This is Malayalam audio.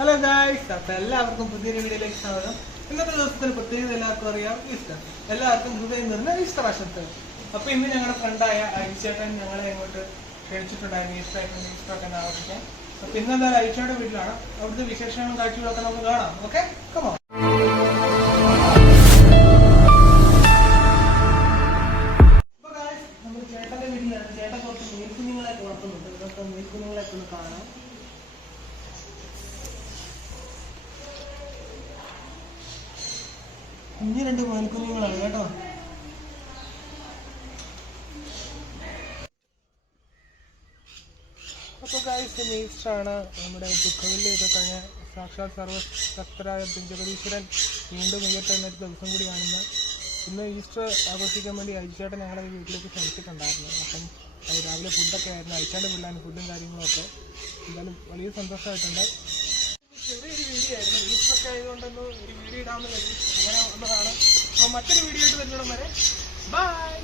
ഹലോ ഗായ്സ്, അപ്പോൾ എല്ലാവർക്കും പുതിയൊരു വീഡിയോയിലേക്ക് സ്വാഗതം. ഇന്നത്തെ ദിവസത്തിന് പ്രത്യേകത എല്ലാവർക്കും അറിയാം, ഈസ്റ്റർ. എല്ലാവർക്കും ഹൃദയം നിറഞ്ഞ ഈസ്റ്റർ ആശംസകൾ. അപ്പോൾ ഇന്ന് ഞങ്ങളുടെ ഫ്രണ്ടായ അരിച്ചേട്ടൻ ഞങ്ങളെ ഇങ്ങോട്ട് ക്ഷണിച്ചിട്ടുണ്ടായിരുന്നു ഈസ്റ്ററൊക്കെ ആഘോഷിക്കാൻ. അപ്പോൾ ഇന്നെന്തായാലും അരിച്ചയുടെ വീട്ടിലാണ്. അവിടുത്തെ വിശേഷങ്ങളും കാഴ്ചകളൊക്കെ നമുക്ക് കാണാം. Okay, come on. അപ്പോൾ ഗായ്സ്, നമ്മൾ ചേട്ടൻ്റെ വീട്ടിലാണ്. ചേട്ടൻ കുറച്ച് മീൻകുഞ്ഞുങ്ങളെയൊക്കെ വളർത്തുന്നുണ്ട്. ഇതൊക്കെ മീൻകുഞ്ഞുങ്ങളെയൊക്കെ ഒന്ന് കാണാം. കുഞ്ഞു രണ്ട് മീൻകുഞ്ഞുങ്ങളാണ് കേട്ടോ. അപ്പോൾ ഗായ്സ്, ഈസ്റ്ററാണ്. നമ്മുടെ ദുഃഖവെള്ളിയൊക്കെ കഴിഞ്ഞ സാക്ഷാൽ സർവശക്തരായ ജഗദീശ്വരൻ വീണ്ടും ഉയർത്തെഴുന്നേറ്റ് ദിവസം കൂടി കാണുന്നത്. ഇന്ന് ഈസ്റ്റർ ആഘോഷിക്കാൻ വേണ്ടി അരിച്ചേട്ടൻ ഞങ്ങളുടെ വീട്ടിലേക്ക് ക്ഷണിച്ചിട്ടുണ്ടായിരുന്നു. അപ്പം അത് രാവിലെ ഫുഡൊക്കെ ആയിരുന്നു. അരിച്ചാൻ്റെ പിള്ളേരും ഫുഡും കാര്യങ്ങളൊക്കെ. എന്തായാലും വലിയ സന്തോഷമായിട്ടുണ്ട്. ചെറിയൊരു വീഡിയോ ആയിരുന്നു. ഈസ്റ്ററൊക്കെ ആയതുകൊണ്ടൊന്ന് ഒരു വീഡിയോ ഇടാമെന്ന് കരുതി അങ്ങനെ വന്നതാണ്. അപ്പോൾ മറ്റൊരു വീഡിയോ ആയിട്ട് വരുന്നിടം വരെ ബൈ.